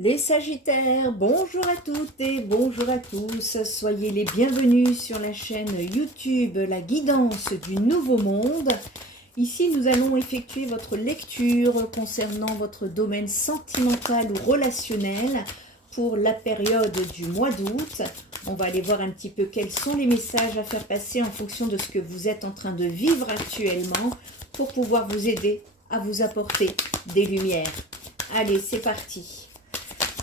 Les Sagittaires, bonjour à toutes et bonjour à tous. Soyez les bienvenus sur la chaîne YouTube La Guidance du Nouveau Monde. Ici, nous allons effectuer votre lecture concernant votre domaine sentimental ou relationnel pour la période du mois d'août. On va aller voir un petit peu quels sont les messages à faire passer en fonction de ce que vous êtes en train de vivre actuellement pour pouvoir vous aider à vous apporter des lumières. Allez, c'est parti.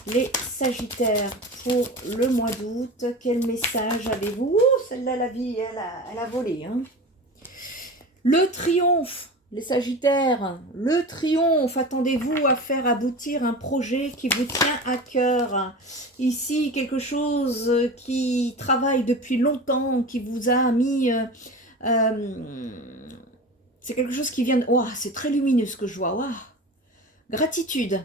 Les Sagittaires pour le mois d'août, quel message avez-vous? Celle-là, la vie, elle a volé. Hein. Le triomphe, les Sagittaires, le triomphe. Attendez-vous à faire aboutir un projet qui vous tient à cœur. Ici, quelque chose qui travaille depuis longtemps, qui vous a mis... c'est quelque chose qui vient... Wow, c'est très lumineux ce que je vois. Wow. Gratitude.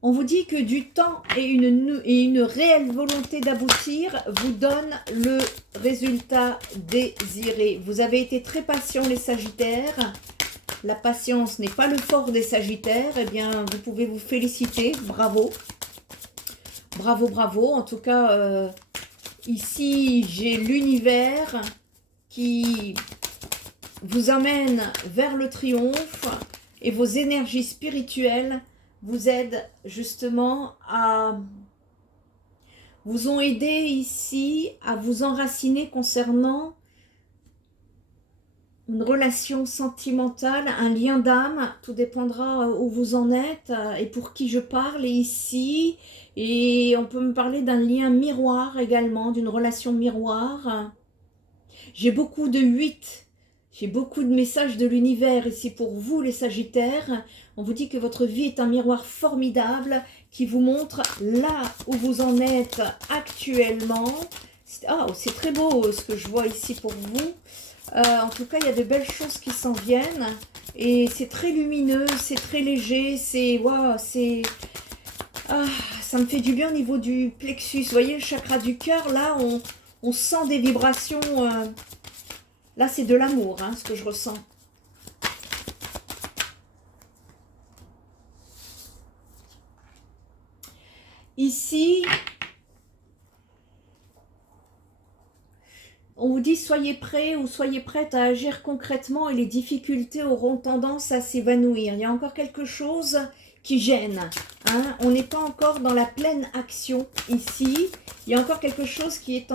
On vous dit que du temps et une réelle volonté d'aboutir vous donne le résultat désiré. Vous avez été très patients les Sagittaires. La patience n'est pas le fort des Sagittaires. Eh bien, vous pouvez vous féliciter. Bravo. Bravo, bravo. En tout cas, ici, j'ai l'univers qui vous emmène vers le triomphe et vos énergies spirituelles vous aident justement à... vous ont aidé ici à vous enraciner concernant une relation sentimentale, un lien d'âme. Tout dépendra où vous en êtes et pour qui je parle ici. Et on peut me parler d'un lien miroir également, d'une relation miroir. J'ai beaucoup de 8. J'ai beaucoup de messages de l'univers ici pour vous les Sagittaires. On vous dit que votre vie est un miroir formidable qui vous montre là où vous en êtes actuellement. Oh, c'est très beau ce que je vois ici pour vous. En tout cas, il y a de belles choses qui s'en viennent. Et c'est très lumineux, c'est très léger. C'est... Wow, c'est... Ah, ça me fait du bien au niveau du plexus. Vous voyez, le chakra du cœur, là, on sent des vibrations... Là, c'est de l'amour, hein, ce que je ressens. Ici, on vous dit soyez prêts ou soyez prête à agir concrètement et les difficultés auront tendance à s'évanouir. Il y a encore quelque chose qui gêne. Hein. On n'est pas encore dans la pleine action ici. Il y a encore quelque chose qui est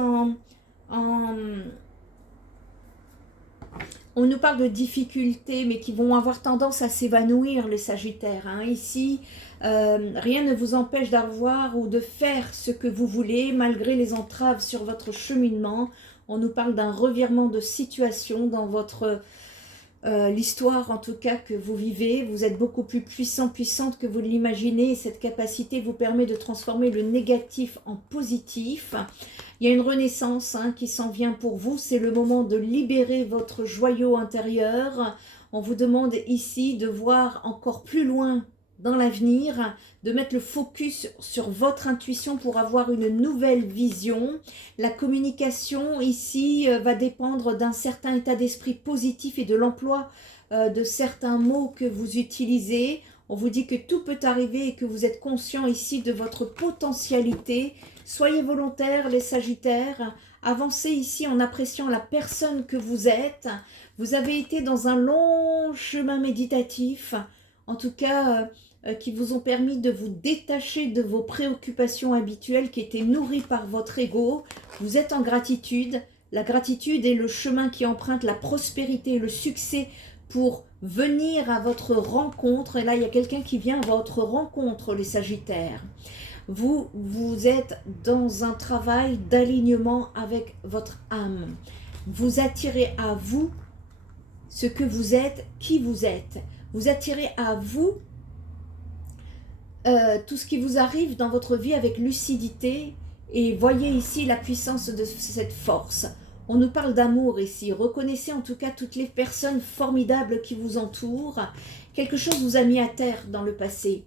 on nous parle de difficultés, mais qui vont avoir tendance à s'évanouir, les Sagittaires. Hein. Ici, rien ne vous empêche d'avoir ou de faire ce que vous voulez, malgré les entraves sur votre cheminement. On nous parle d'un revirement de situation dans votre... l'histoire en tout cas que vous vivez. Vous êtes beaucoup plus puissante que vous l'imaginez. Et cette capacité vous permet de transformer le négatif en positif. Il y a une renaissance qui s'en vient pour vous. C'est le moment de libérer votre joyau intérieur. On vous demande ici de voir encore plus loin dans l'avenir, de mettre le focus sur votre intuition pour avoir une nouvelle vision. La communication ici va dépendre d'un certain état d'esprit positif et de l'emploi de certains mots que vous utilisez. On vous dit que tout peut arriver et que vous êtes conscient ici de votre potentialité. Soyez volontaires les Sagittaires, avancez ici en appréciant la personne que vous êtes. Vous avez été dans un long chemin méditatif, en tout cas qui vous ont permis de vous détacher de vos préoccupations habituelles qui étaient nourries par votre ego. Vous êtes en gratitude. La gratitude est le chemin qui emprunte la prospérité et le succès pour venir à votre rencontre. Et là, il y a quelqu'un qui vient à votre rencontre, les Sagittaires. Vous êtes dans un travail d'alignement avec votre âme. Vous attirez à vous ce que vous êtes, qui vous êtes. Vous attirez à vous tout ce qui vous arrive dans votre vie avec lucidité. Et voyez ici la puissance de cette force. On nous parle d'amour ici. Reconnaissez en tout cas toutes les personnes formidables qui vous entourent. Quelque chose vous a mis à terre dans le passé.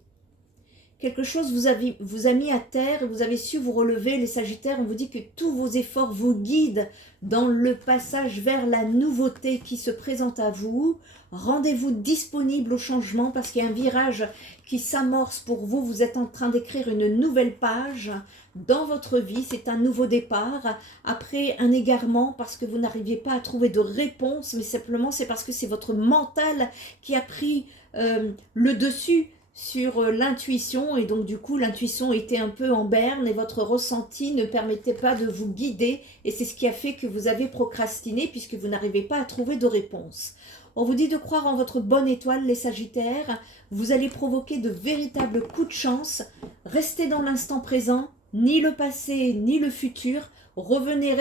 Quelque chose vous a mis à terre et vous avez su vous relever, les Sagittaires. On vous dit que tous vos efforts vous guident dans le passage vers la nouveauté qui se présente à vous. Rendez-vous disponible au changement parce qu'il y a un virage qui s'amorce pour vous. Vous êtes en train d'écrire une nouvelle page dans votre vie. C'est un nouveau départ après un égarement parce que vous n'arriviez pas à trouver de réponse, mais simplement c'est parce que c'est votre mental qui a pris le dessus sur l'intuition, et donc du coup l'intuition était un peu en berne et votre ressenti ne permettait pas de vous guider, et c'est ce qui a fait que vous avez procrastiné puisque vous n'arrivez pas à trouver de réponse. On vous dit de croire en votre bonne étoile, les Sagittaires. Vous allez provoquer de véritables coups de chance. Restez dans l'instant présent, ni le passé ni le futur. Revenez,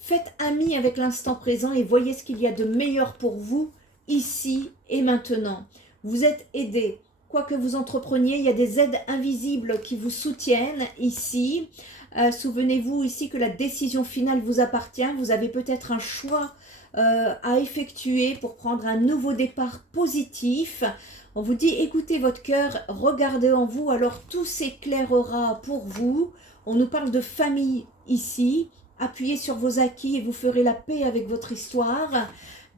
faites ami avec l'instant présent et voyez ce qu'il y a de meilleur pour vous ici et maintenant. Vous êtes aidés. Quoi que vous entrepreniez, il y a des aides invisibles qui vous soutiennent ici. Souvenez-vous ici que la décision finale vous appartient. Vous avez peut-être un choix à effectuer pour prendre un nouveau départ positif. On vous dit, écoutez votre cœur, regardez en vous, alors tout s'éclairera pour vous. On nous parle de famille ici. Appuyez sur vos acquis et vous ferez la paix avec votre histoire.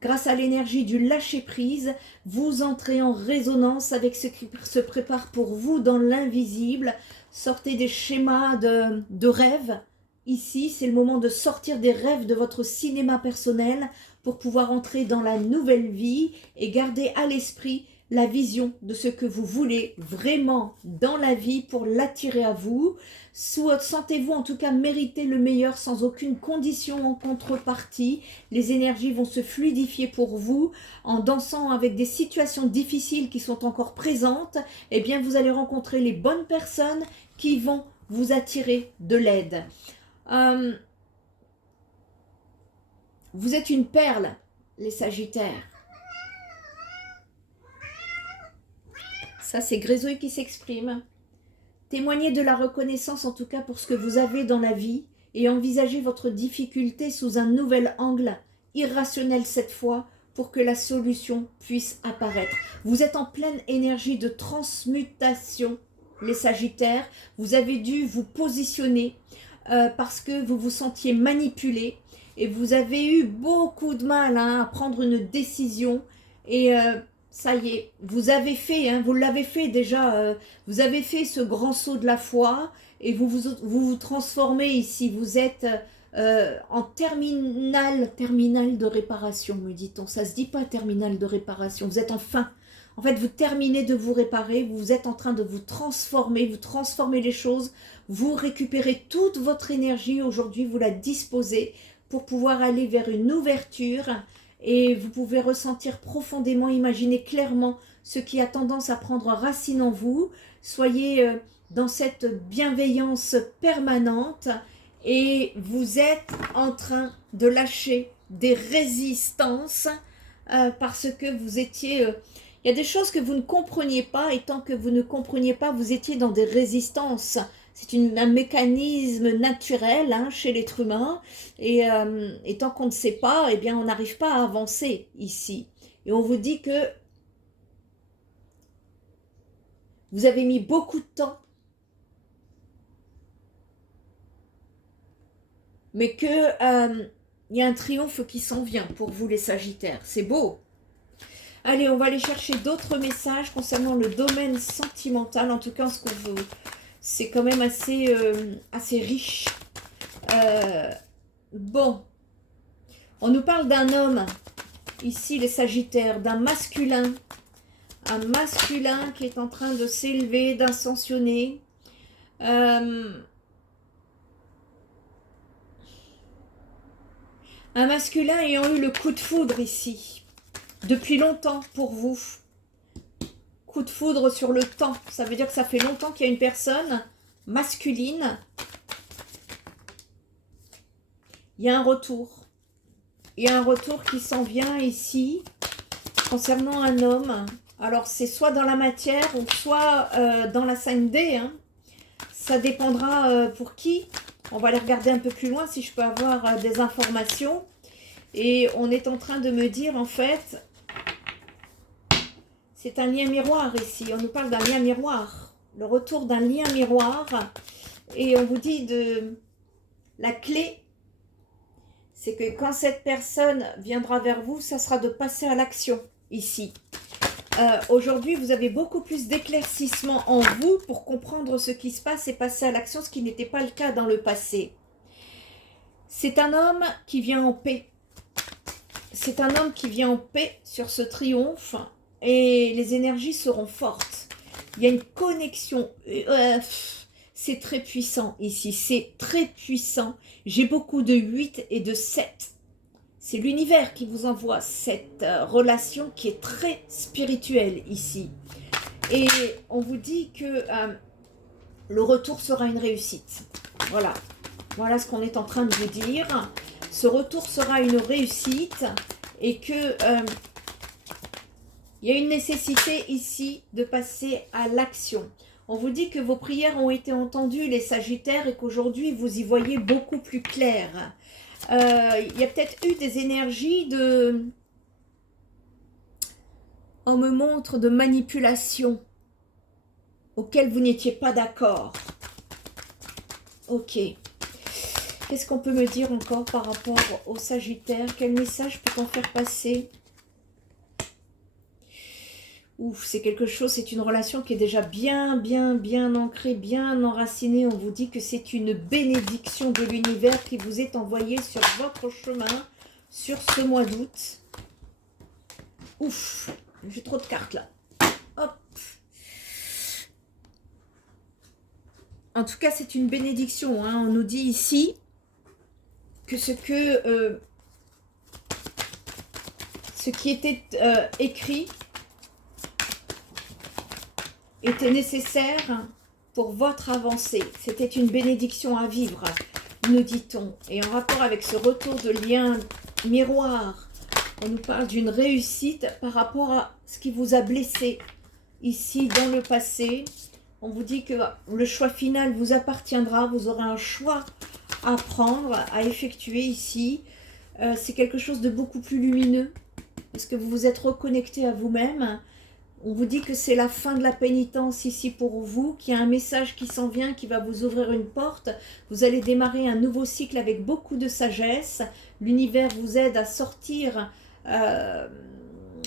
Grâce à l'énergie du lâcher-prise, vous entrez en résonance avec ce qui se prépare pour vous dans l'invisible. Sortez des schémas de rêves. Ici, c'est le moment de sortir des rêves de votre cinéma personnel pour pouvoir entrer dans la nouvelle vie et garder à l'esprit la vision de ce que vous voulez vraiment dans la vie pour l'attirer à vous. Sentez-vous en tout cas mériter le meilleur sans aucune condition en contrepartie. Les énergies vont se fluidifier pour vous en dansant avec des situations difficiles qui sont encore présentes. Eh bien, vous allez rencontrer les bonnes personnes qui vont vous attirer de l'aide. Vous êtes une perle, les Sagittaires. Ça, c'est Grésoy qui s'exprime. Témoignez de la reconnaissance, en tout cas, pour ce que vous avez dans la vie et envisagez votre difficulté sous un nouvel angle, irrationnel cette fois, pour que la solution puisse apparaître. Vous êtes en pleine énergie de transmutation, les Sagittaires. Vous avez dû vous positionner parce que vous vous sentiez manipulé et vous avez eu beaucoup de mal à prendre une décision et... ça y est, vous avez fait, vous l'avez fait déjà, vous avez fait ce grand saut de la foi et vous transformez ici, vous êtes en terminal de réparation, me dit-on. Ça se dit pas terminal de réparation, vous êtes en fin. En fait, vous terminez de vous réparer, vous êtes en train de vous transformez les choses, vous récupérez toute votre énergie aujourd'hui, vous la disposez pour pouvoir aller vers une ouverture. Et vous pouvez ressentir profondément, imaginer clairement ce qui a tendance à prendre racine en vous. Soyez dans cette bienveillance permanente et vous êtes en train de lâcher des résistances parce que vous étiez... il y a des choses que vous ne compreniez pas et tant que vous ne compreniez pas, vous étiez dans des résistances. C'est un mécanisme naturel chez l'être humain et tant qu'on ne sait pas, eh bien, on n'arrive pas à avancer ici. Et on vous dit que vous avez mis beaucoup de temps, mais que il y a un triomphe qui s'en vient pour vous les Sagittaires. C'est beau. Allez, on va aller chercher d'autres messages concernant le domaine sentimental. En tout cas, ce qu'on veut... C'est quand même assez riche. Bon, on nous parle d'un homme, ici les Sagittaires, d'un masculin. Un masculin qui est en train de s'élever, d'ascensionner. Un masculin ayant eu le coup de foudre ici, depuis longtemps pour vous. Coup de foudre sur le temps, ça veut dire que ça fait longtemps qu'il y a une personne masculine. Il y a un retour. Il y a un retour qui s'en vient ici concernant un homme. Alors c'est soit dans la matière ou soit dans la 5D. Ça dépendra pour qui. On va aller regarder un peu plus loin si je peux avoir des informations. Et on est en train de me dire en fait... C'est un lien miroir ici, on nous parle d'un lien miroir, le retour d'un lien miroir. Et on vous dit de la clé, c'est que quand cette personne viendra vers vous, ça sera de passer à l'action. ici. Aujourd'hui, vous avez beaucoup plus d'éclaircissement en vous pour comprendre ce qui se passe et passer à l'action, ce qui n'était pas le cas dans le passé. C'est un homme qui vient en paix. C'est un homme qui vient en paix sur ce triomphe et les énergies seront fortes. Il y a une connexion. C'est très puissant ici. C'est très puissant. J'ai beaucoup de 8 et de 7. C'est l'univers qui vous envoie cette relation qui est très spirituelle ici. Et on vous dit que le retour sera une réussite. Voilà. Voilà ce qu'on est en train de vous dire. Ce retour sera une réussite et que il y a une nécessité ici de passer à l'action. On vous dit que vos prières ont été entendues, les Sagittaires, et qu'aujourd'hui vous y voyez beaucoup plus clair. Il y a peut-être eu des énergies de... On me montre de manipulation auxquelles vous n'étiez pas d'accord. Ok. Qu'est-ce qu'on peut me dire encore par rapport au Sagittaire? Quel message peut-on faire passer? Ouf, c'est quelque chose, c'est une relation qui est déjà bien ancrée, bien enracinée. On vous dit que c'est une bénédiction de l'univers qui vous est envoyée sur votre chemin, sur ce mois d'août. Ouf, j'ai trop de cartes là. Hop. En tout cas, c'est une bénédiction. Hein. On nous dit ici que ce qui était écrit était nécessaire pour votre avancée. C'était une bénédiction à vivre, nous dit-on. Et en rapport avec ce retour de lien miroir, on nous parle d'une réussite par rapport à ce qui vous a blessé ici dans le passé. On vous dit que le choix final vous appartiendra. Vous aurez un choix à prendre, à effectuer ici. C'est quelque chose de beaucoup plus lumineux parce que vous vous êtes reconnecté à vous-même. On vous dit que c'est la fin de la pénitence ici pour vous, qu'il y a un message qui s'en vient, qui va vous ouvrir une porte. Vous allez démarrer un nouveau cycle avec beaucoup de sagesse. L'univers vous aide à sortir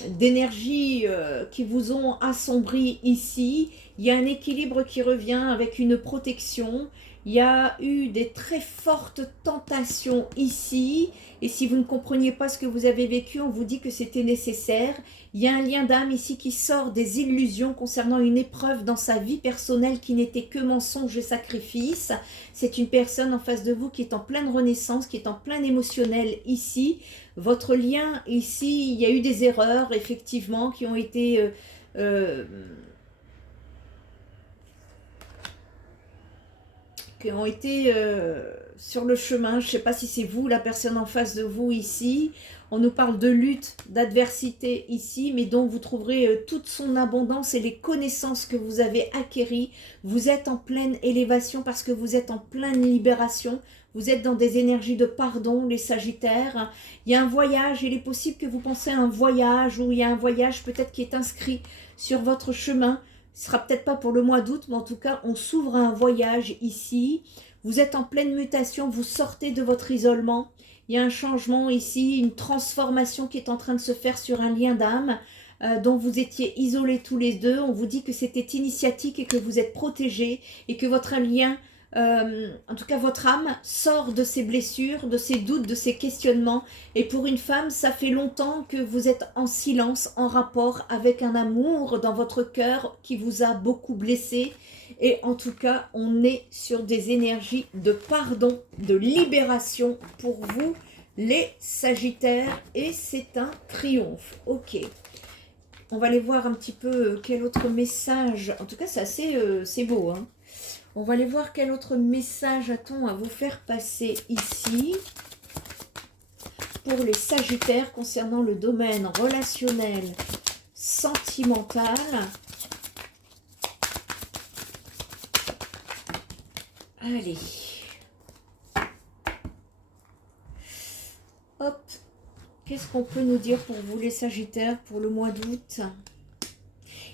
d'énergies qui vous ont assombri ici. Il y a un équilibre qui revient avec une protection. Il y a eu des très fortes tentations ici. Et si vous ne compreniez pas ce que vous avez vécu, on vous dit que c'était nécessaire. Il y a un lien d'âme ici qui sort des illusions concernant une épreuve dans sa vie personnelle qui n'était que mensonge et sacrifice. C'est une personne en face de vous qui est en pleine renaissance, qui est en plein émotionnel ici. Votre lien ici, il y a eu des erreurs effectivement qui ont été... sur le chemin. Je ne sais pas si c'est vous, la personne en face de vous ici. On nous parle de lutte, d'adversité ici, mais dont vous trouverez toute son abondance et les connaissances que vous avez acquéries. Vous êtes en pleine élévation parce que vous êtes en pleine libération. Vous êtes dans des énergies de pardon, les Sagittaires. Il y a un voyage, il est possible que vous pensez à un voyage, ou il y a un voyage peut-être qui est inscrit sur votre chemin. Ce sera peut-être pas pour le mois d'août, mais en tout cas, on s'ouvre à un voyage ici. Vous êtes en pleine mutation, vous sortez de votre isolement. Il y a un changement ici, une transformation qui est en train de se faire sur un lien d'âme dont vous étiez isolés tous les deux. On vous dit que c'était initiatique et que vous êtes protégés et que votre lien, en tout cas votre âme, sort de ses blessures, de ses doutes, de ses questionnements. Et pour une femme, ça fait longtemps que vous êtes en silence, en rapport avec un amour dans votre cœur qui vous a beaucoup blessé. Et en tout cas, on est sur des énergies de pardon, de libération pour vous, les Sagittaires. Et c'est un triomphe. Ok. On va aller voir un petit peu quel autre message. En tout cas, c'est assez c'est beau. Hein. On va aller voir quel autre message a-t-on à vous faire passer ici. Pour les Sagittaires concernant le domaine relationnel, sentimental. Allez. Hop. Qu'est-ce qu'on peut nous dire pour vous les Sagittaires pour le mois d'août?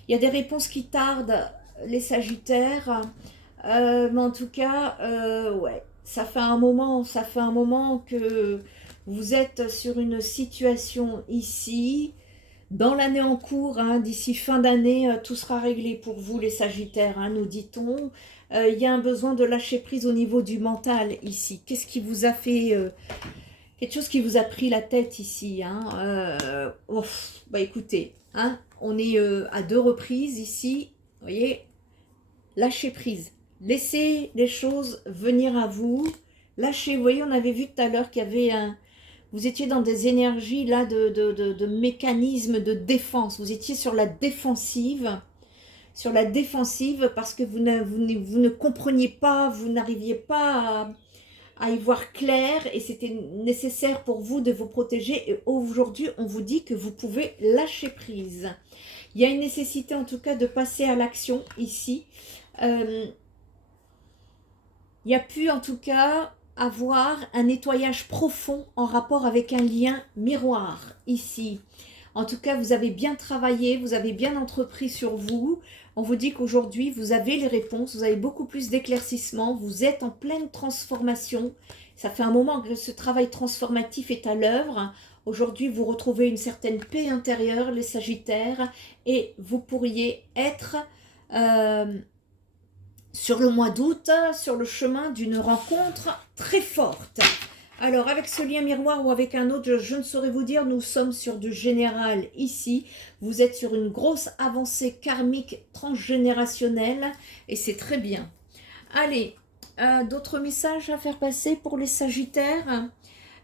Il y a des réponses qui tardent, les Sagittaires. Mais en tout cas, ouais, ça fait un moment que vous êtes sur une situation ici dans l'année en cours, hein, d'ici fin d'année, tout sera réglé pour vous les Sagittaires, hein, nous dit-on. Il y a un besoin de lâcher prise au niveau du mental ici. Qu'est-ce qui vous a fait... quelque chose qui vous a pris la tête ici, hein. Bah écoutez, hein, on est à 2 reprises ici, vous voyez, lâchez prise. Laissez les choses venir à vous. Lâchez, vous voyez, on avait vu tout à l'heure qu'il y avait un... Vous étiez dans des énergies là de mécanismes de défense. Vous étiez sur la défensive. Sur la défensive parce que vous ne compreniez pas, vous n'arriviez pas à y voir clair et c'était nécessaire pour vous de vous protéger. Et aujourd'hui, on vous dit que vous pouvez lâcher prise. Il y a une nécessité en tout cas de passer à l'action ici. Il y a pu en tout cas avoir un nettoyage profond en rapport avec un lien miroir ici. En tout cas, vous avez bien travaillé, vous avez bien entrepris sur vous. On vous dit qu'aujourd'hui, vous avez les réponses, vous avez beaucoup plus d'éclaircissement, vous êtes en pleine transformation. Ça fait un moment que ce travail transformatif est à l'œuvre. Aujourd'hui, vous retrouvez une certaine paix intérieure, les Sagittaires, et vous pourriez être sur le mois d'août, sur le chemin d'une rencontre très forte. Alors, avec ce lien miroir ou avec un autre, je ne saurais vous dire, nous sommes sur du général ici. Vous êtes sur une grosse avancée karmique transgénérationnelle et c'est très bien. Allez, d'autres messages à faire passer pour les Sagittaires.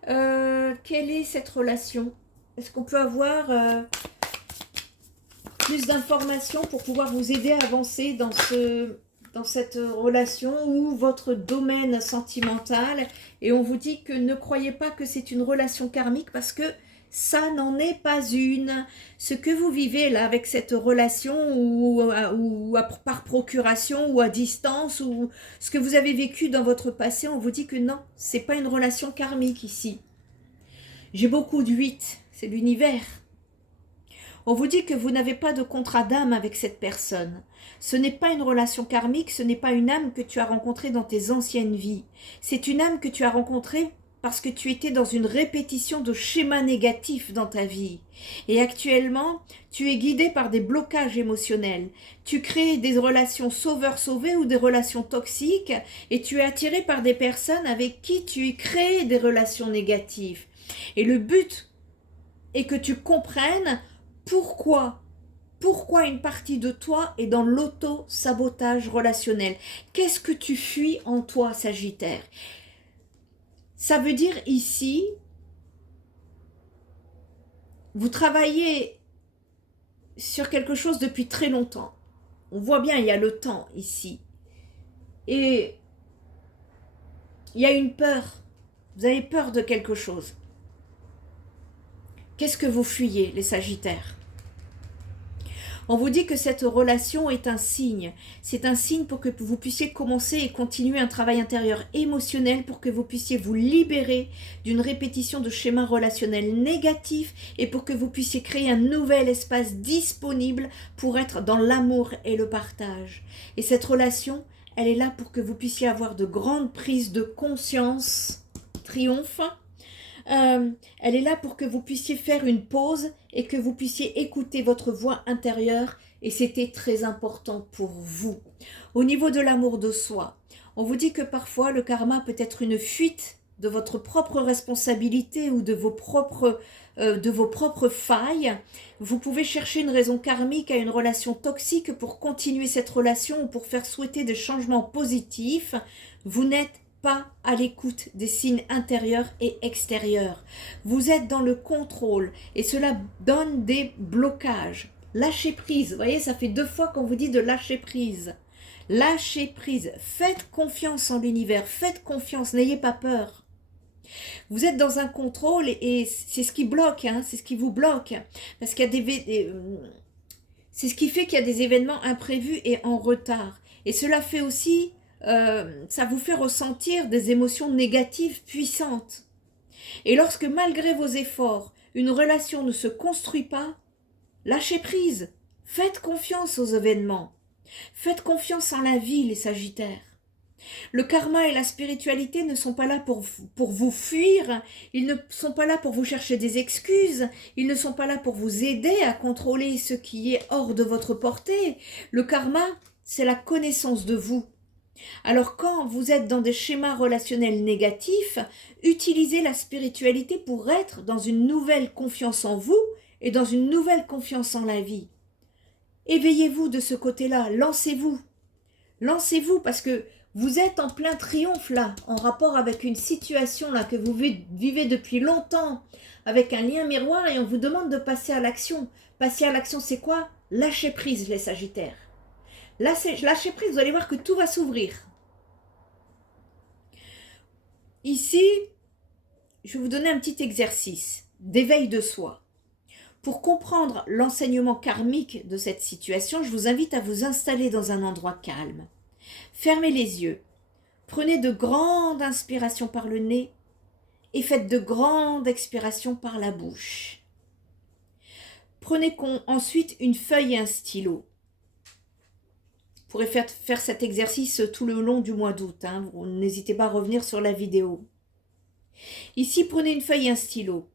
Quelle est cette relation? Est-ce qu'on peut avoir plus d'informations pour pouvoir vous aider à avancer dans cette relation ou votre domaine sentimental? Et on vous dit que ne croyez pas que c'est une relation karmique parce que ça n'en est pas une. Ce que vous vivez là avec cette relation par procuration ou à distance ou ce que vous avez vécu dans votre passé, on vous dit que non, c'est pas une relation karmique ici. J'ai beaucoup de 8, c'est l'univers. On vous dit que vous n'avez pas de contrat d'âme avec cette personne. Ce n'est pas une relation karmique, ce n'est pas une âme que tu as rencontrée dans tes anciennes vies. C'est une âme que tu as rencontrée parce que tu étais dans une répétition de schémas négatifs dans ta vie. Et actuellement, tu es guidé par des blocages émotionnels. Tu crées des relations sauveur-sauvé ou des relations toxiques et tu es attiré par des personnes avec qui tu crées des relations négatives. Et le but est que tu comprennes pourquoi une partie de toi est dans l'auto-sabotage relationnel. Qu'est-ce que tu fuis en toi, Sagittaire? Ça veut dire ici, vous travaillez sur quelque chose depuis très longtemps. On voit bien, il y a le temps ici. Et il y a une peur. Vous avez peur de quelque chose. Qu'est-ce que vous fuyez, les Sagittaires? On vous dit que cette relation est un signe. C'est un signe pour que vous puissiez commencer et continuer un travail intérieur émotionnel pour que vous puissiez vous libérer d'une répétition de schémas relationnels négatifs et pour que vous puissiez créer un nouvel espace disponible pour être dans l'amour et le partage. Et cette relation, elle est là pour que vous puissiez avoir de grandes prises de conscience, triomphe. Elle est là pour que vous puissiez faire une pause et que vous puissiez écouter votre voix intérieure et c'était très important pour vous. Au niveau de l'amour de soi, on vous dit que parfois le karma peut être une fuite de votre propre responsabilité ou de vos propres failles. Vous pouvez chercher une raison karmique à une relation toxique pour continuer cette relation ou pour faire souhaiter des changements positifs. Vous n'êtes pas à l'écoute des signes intérieurs et extérieurs. Vous êtes dans le contrôle et cela donne des blocages. Lâchez prise. Vous voyez, ça fait 2 fois qu'on vous dit de lâcher prise. Lâchez prise. Faites confiance en l'univers. Faites confiance. N'ayez pas peur. Vous êtes dans un contrôle et c'est ce qui bloque, hein, c'est ce qui vous bloque. Parce qu'il y a c'est ce qui fait qu'il y a des événements imprévus et en retard. Et cela fait aussi... ça vous fait ressentir des émotions négatives puissantes. Et lorsque malgré vos efforts, une relation ne se construit pas, lâchez prise, faites confiance aux événements, faites confiance en la vie, les Sagittaires. Le karma et la spiritualité ne sont pas là pour vous fuir, ils ne sont pas là pour vous chercher des excuses, ils ne sont pas là pour vous aider à contrôler ce qui est hors de votre portée. Le karma, c'est la connaissance de vous. Alors quand vous êtes dans des schémas relationnels négatifs, utilisez la spiritualité pour être dans une nouvelle confiance en vous et dans une nouvelle confiance en la vie. Éveillez-vous de ce côté-là, lancez-vous. Lancez-vous parce que vous êtes en plein triomphe là, en rapport avec une situation là que vous vivez depuis longtemps, avec un lien miroir et on vous demande de passer à l'action. Passer à l'action, c'est quoi? Lâcher prise, les Sagittaires. Lâchez prise, vous allez voir que tout va s'ouvrir. Ici, je vais vous donner un petit exercice d'éveil de soi. Pour comprendre l'enseignement karmique de cette situation, je vous invite à vous installer dans un endroit calme. Fermez les yeux, prenez de grandes inspirations par le nez et faites de grandes expirations par la bouche. Prenez ensuite une feuille et un stylo. Vous pourrez faire cet exercice tout le long du mois d'août. N'hésitez pas à revenir sur la vidéo. Ici, prenez une feuille et un stylo.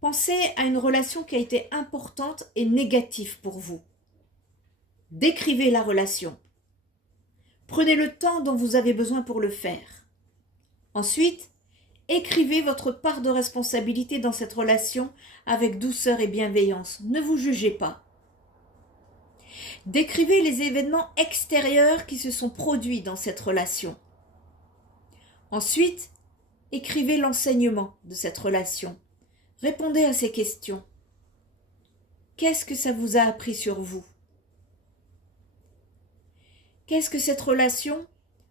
Pensez à une relation qui a été importante et négative pour vous. Décrivez la relation. Prenez le temps dont vous avez besoin pour le faire. Ensuite, écrivez votre part de responsabilité dans cette relation avec douceur et bienveillance. Ne vous jugez pas. Décrivez les événements extérieurs qui se sont produits dans cette relation. Ensuite, écrivez l'enseignement de cette relation. Répondez à ces questions. Qu'est-ce que ça vous a appris sur vous? Qu'est-ce que cette relation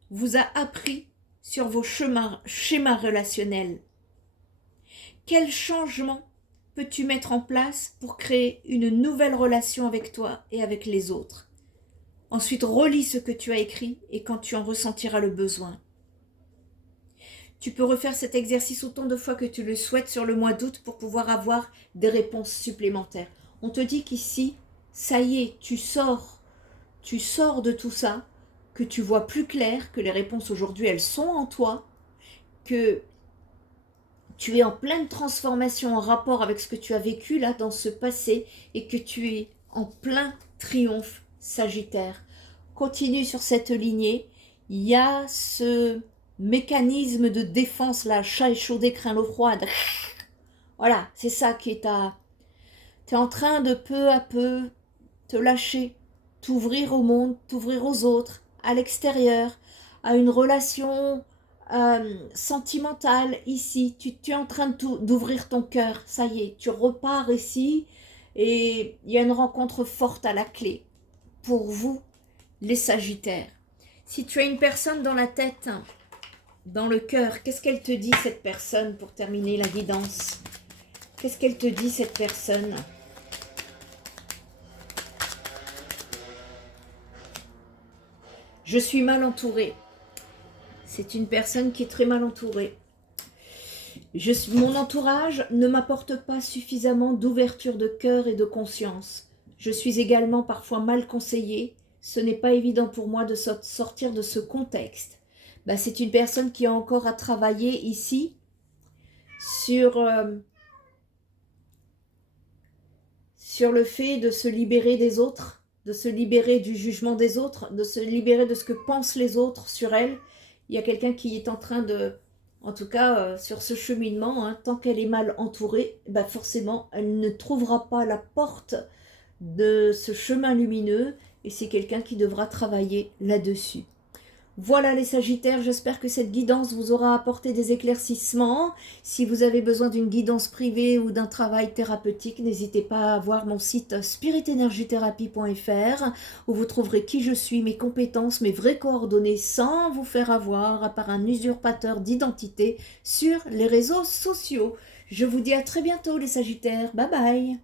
vous a appris sur vos schémas relationnels? Quel changement peux-tu mettre en place pour créer une nouvelle relation avec toi et avec les autres? Ensuite, relis ce que tu as écrit et quand tu en ressentiras le besoin. Tu peux refaire cet exercice autant de fois que tu le souhaites sur le mois d'août pour pouvoir avoir des réponses supplémentaires. On te dit qu'ici, ça y est, tu sors de tout ça, que tu vois plus clair, que les réponses aujourd'hui, elles sont en toi, que tu es en pleine transformation en rapport avec ce que tu as vécu là dans ce passé et que tu es en plein triomphe, Sagittaire. Continue sur cette lignée. Il y a ce mécanisme de défense là, chat échaudé, craint l'eau froide. Voilà, c'est ça qui est tu es en train de peu à peu te lâcher, t'ouvrir au monde, t'ouvrir aux autres, à l'extérieur, à une relation sentimentale ici. Tu es en train d'ouvrir ton cœur, ça y est, tu repars ici et il y a une rencontre forte à la clé pour vous, les Sagittaires. Si tu as une personne dans la tête, dans le cœur, qu'est-ce qu'elle te dit cette personne pour terminer la guidance? Qu'est-ce qu'elle te dit cette personne? Je suis mal entourée. C'est une personne qui est très mal entourée. Mon entourage ne m'apporte pas suffisamment d'ouverture de cœur et de conscience. Je suis également parfois mal conseillée. Ce n'est pas évident pour moi de sortir de ce contexte. C'est une personne qui a encore à travailler ici sur le fait de se libérer des autres, de se libérer du jugement des autres, de se libérer de ce que pensent les autres sur elle. Il y a quelqu'un qui est en train de, en tout cas sur ce cheminement, tant qu'elle est mal entourée, forcément elle ne trouvera pas la porte de ce chemin lumineux et c'est quelqu'un qui devra travailler là-dessus. Voilà les Sagittaires, j'espère que cette guidance vous aura apporté des éclaircissements. Si vous avez besoin d'une guidance privée ou d'un travail thérapeutique, n'hésitez pas à voir mon site spiritenergithérapie.fr où vous trouverez qui je suis, mes compétences, mes vraies coordonnées sans vous faire avoir par un usurpateur d'identité sur les réseaux sociaux. Je vous dis à très bientôt les Sagittaires, bye bye.